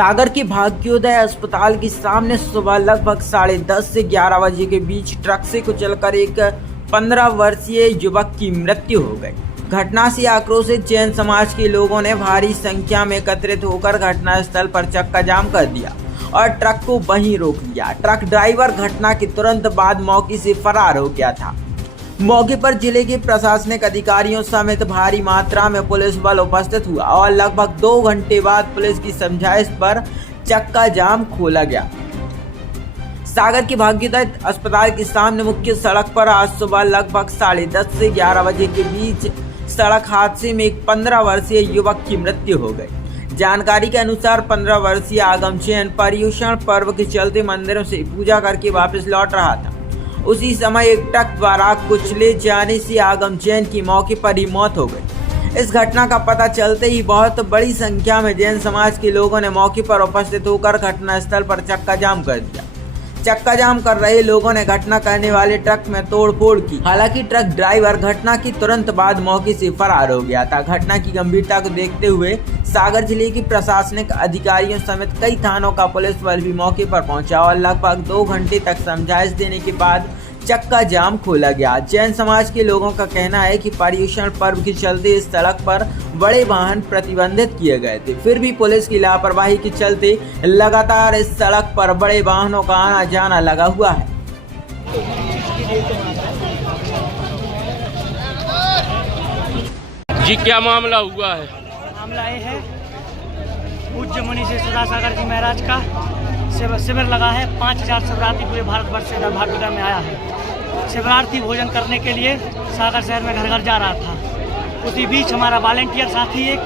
सागर के भाग्योदय अस्पताल के सामने सुबह लगभग 10:30 से 11 बजे के बीच ट्रक से कुचलकर एक 15 वर्षीय युवक की मृत्यु हो गई। घटना से आक्रोशित जैन समाज के लोगों ने भारी संख्या में एकत्रित होकर घटनास्थल पर चक्का जाम कर दिया और ट्रक को वहीं रोक लिया। ट्रक ड्राइवर घटना के तुरंत बाद मौके से फरार हो गया था। मौके पर जिले के प्रशासनिक अधिकारियों समेत भारी मात्रा में पुलिस बल उपस्थित हुआ और लगभग 2 घंटे बाद पुलिस की समझाइश पर चक्का जाम खोला गया। सागर के भाग्योदय अस्पताल के सामने मुख्य सड़क पर आज सुबह लगभग 10:30 से 11 बजे के बीच सड़क हादसे में एक 15 वर्षीय युवक की मृत्यु हो गई। जानकारी के अनुसार 15 वर्षीय आगम जैन पर्युषण पर्व के चलते मंदिरों से पूजा करके वापस लौट रहा था। उसी समय एक ट्रक द्वारा कुचले जाने से आगम जैन की मौके पर ही मौत हो गई। इस घटना का पता चलते ही बहुत बड़ी संख्या में जैन समाज के लोगों ने मौके पर उपस्थित होकर घटनास्थल पर चक्का जाम कर दिया। चक्का जाम कर रहे लोगों ने घटना करने वाले ट्रक में तोड़फोड़ की। हालांकि ट्रक ड्राइवर घटना की तुरंत बाद मौके से फरार हो गया था। घटना की गंभीरता को देखते हुए सागर जिले के प्रशासनिक अधिकारियों समेत कई थानों का पुलिस बल भी मौके पर पहुंचा और लगभग 2 घंटे तक समझाइश देने के बाद चक्का जाम खोला गया। जैन समाज के लोगों का कहना है कि पर्युषण पर्व के चलते इस सड़क पर बड़े वाहन प्रतिबंधित किए गए थे, फिर भी पुलिस की लापरवाही के चलते लगातार इस सड़क पर बड़े वाहनों का आना जाना लगा हुआ है। जी क्या मामला हुआ है? मामला ये है, पूज्य मुनि श्री सदासागर जी महाराज का शिविर लगा है। 5000 शिवरार्थी पूरे भारतवर्ष से भाग्योदय में आया है। शिवरार्थी भोजन करने के लिए सागर शहर में घर घर जा रहा था। उसी बीच हमारा वॉलंटियर साथी एक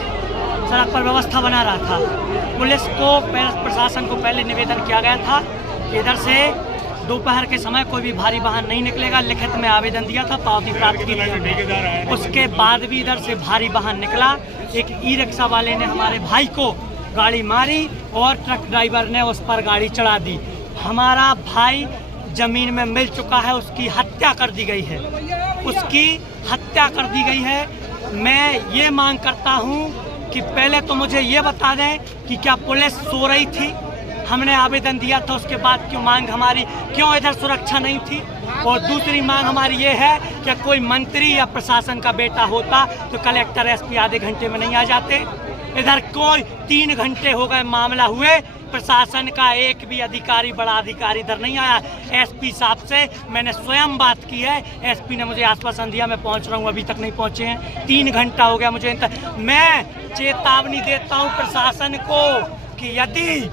सड़क पर व्यवस्था बना रहा था। पुलिस को प्रशासन को पहले निवेदन किया गया था कि इधर से दोपहर के समय कोई भी भारी वाहन नहीं निकलेगा। लिखित में आवेदन दिया था, पावती प्राप्त की थी। उसके बाद भी इधर से भारी वाहन निकला। एक ई रिक्शा वाले ने हमारे भाई को गाड़ी मारी और ट्रक ड्राइवर ने उस पर गाड़ी चढ़ा दी। हमारा भाई जमीन में मिल चुका है, उसकी हत्या कर दी गई है। उसकी हत्या कर दी गई है। मैं ये मांग करता हूँ कि पहले तो मुझे ये बता दें कि क्या पुलिस सो रही थी? हमने आवेदन दिया था, उसके बाद क्यों मांग हमारी, क्यों इधर सुरक्षा नहीं थी? और दूसरी मांग हमारी ये है कि कोई मंत्री या प्रशासन का बेटा होता तो कलेक्टर एसपी आधे घंटे में नहीं आ जाते। इधर कोई 3 घंटे हो गए मामला हुए, प्रशासन का एक भी अधिकारी, बड़ा अधिकारी इधर नहीं आया। एसपी साहब से मैंने स्वयं बात की है। एसपी ने मुझे आश्वासन दिया मैं पहुंच रहा हूं, अभी तक नहीं पहुंचे हैं। 3 घंटा हो गया मुझे। मैं चेतावनी देता हूं प्रशासन को कि यदि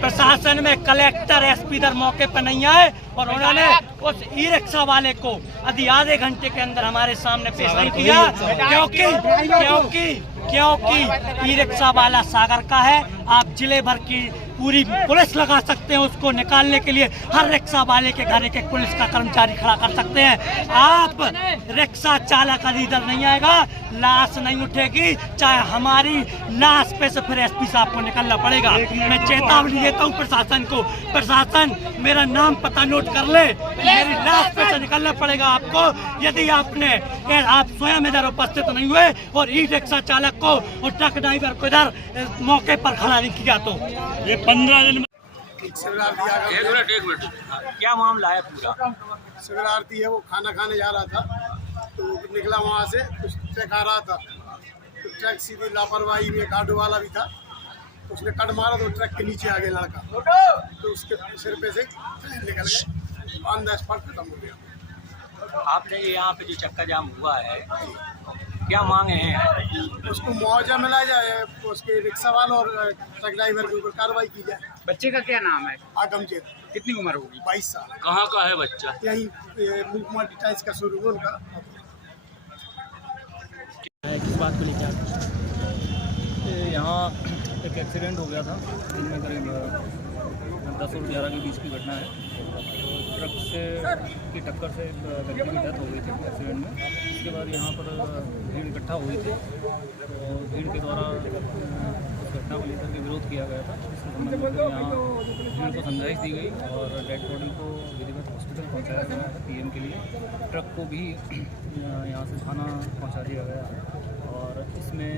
प्रशासन में कलेक्टर एसपी इधर मौके पर नहीं आए और उन्होंने उस ई रिक्शा वाले को आधे घंटे के अंदर हमारे सामने पेश नहीं किया, क्योंकि ई रिक्शा वाला सागर का है। आप जिले भर की पूरी पुलिस लगा सकते हैं उसको निकालने के लिए। हर रिक्शा वाले के घर एक पुलिस का कर्मचारी खड़ा कर सकते हैं। आप रिक्शा चालक इधर नहीं आएगा, लाश नहीं उठेगी, चाहे हमारी लाश पे से फिर एसपी साहब को निकलना पड़ेगा। मैं चेतावनी देता हूँ प्रशासन को। प्रशासन मेरा नाम पता नोट कर ले, मेरी लाश पे से निकलना पड़ेगा आपको। यदि आप स्वयं इधर उपस्थित नहीं हुए और ई रिक्शा चालक को और ट्रक ड्राइवर को इधर मौके पर खड़ा नहीं किया तो ये 15 दिन एक मिनट क्या मामला है पूरा? शिवरार्थी है, वो खाना खाने जा रहा था तो निकला वहाँ से, कुछ ट्रक आ रहा था तो ट्रक सीधी लापरवाही में, गाडो वाला भी था तो उसने कट मारा तो ट्रक के नीचे आ गया लड़का, तो उसके सिर पे से निकल गए, ऑन द स्पॉट खत्म हो गया। आपने ये यहाँ पे जो चक्का जाम हुआ है, क्या मांगे हैं? उसको मुआवजा मिला जाए, उसके रिक्शा वाला और ट्रक ड्राइवर के ऊपर कार्रवाई की जाए। बच्चे का क्या नाम है? आगम जैन। कितनी उम्र होगी? 22 साल। कहाँ का है बच्चा? यही मूलकुमार डिटाइल्स का शोरूम है उनका। किस बात को लेकर? यहाँ एक एक्सीडेंट हो गया था, दिन में करीब 10 और 11 के बीच की घटना है। ट्रक की टक्कर से व्यक्ति की डेथ हो गई थी एक्सीडेंट में। उसके बाद यहाँ पर भीड़ इकट्ठा हुई थी, तो भीड़ के द्वारा उस घटना को लेकर के विरोध किया गया था। इसके संबंध में यहाँ भीड़ को समझाइश दी गई और डेड बॉडी को विधिवत हॉस्पिटल पहुँचाया गया है पीएम के लिए। ट्रक को भी यहाँ से थाना पहुँचा दिया गया है और इसमें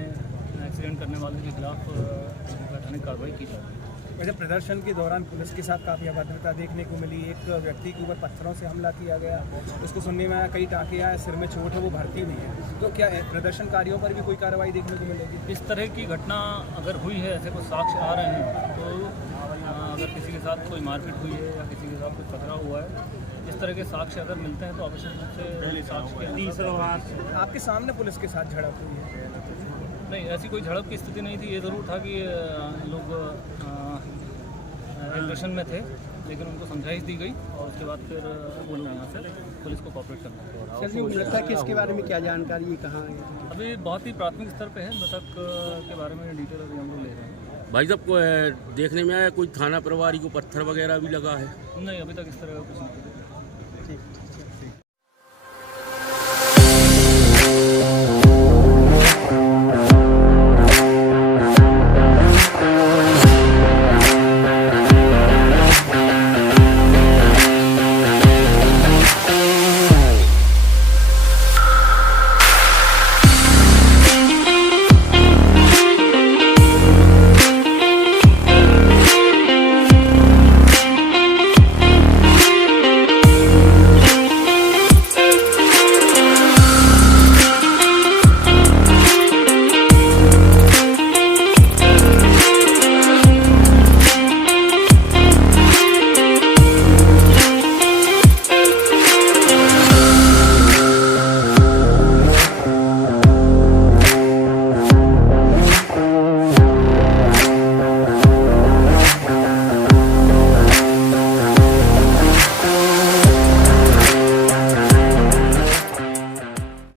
एक्सीडेंट करने वाले के खिलाफ वैधानिक कार्रवाई की जाए। वैसे प्रदर्शन के दौरान पुलिस के साथ काफ़ी अभद्रता देखने को मिली। एक व्यक्ति के ऊपर पत्थरों से हमला किया गया, उसको सुनने में आया कई टाँके आए, सिर में चोट है, वो भर्ती नहीं है। तो क्या प्रदर्शनकारियों पर भी कोई कार्रवाई देखने को मिलेगी? इस तरह की घटना अगर हुई है, ऐसे कुछ साक्ष्य आ रहे हैं, तो अगर किसी के साथ कोई मारपीट हुई है या किसी के साथ कोई खतरा हुआ है, इस तरह के साक्ष्य अगर मिलते हैं तो आवश्यक रूप से साक्ष्य आपके सामने पुलिस के साथ झड़प हुई है? नहीं, ऐसी कोई झड़प की स्थिति नहीं थी। ये ज़रूर था कि लोग एग्रेशन में थे, लेकिन उनको समझाइश दी गई और उसके बाद फिर वो लोग यहाँ से पुलिस को कॉपरेट करना सर, मृतक इसके बारे में क्या जानकारी, कहाँ है? अभी बहुत ही प्राथमिक स्तर पे है। मृतक के बारे में डिटेल अभी हम लोग ले रहे हैं। भाई साहब को देखने में आया कोई थाना प्रभारी को पत्थर वगैरह भी लगा है? नहीं, अभी तक इस तरह का कुछ नहीं।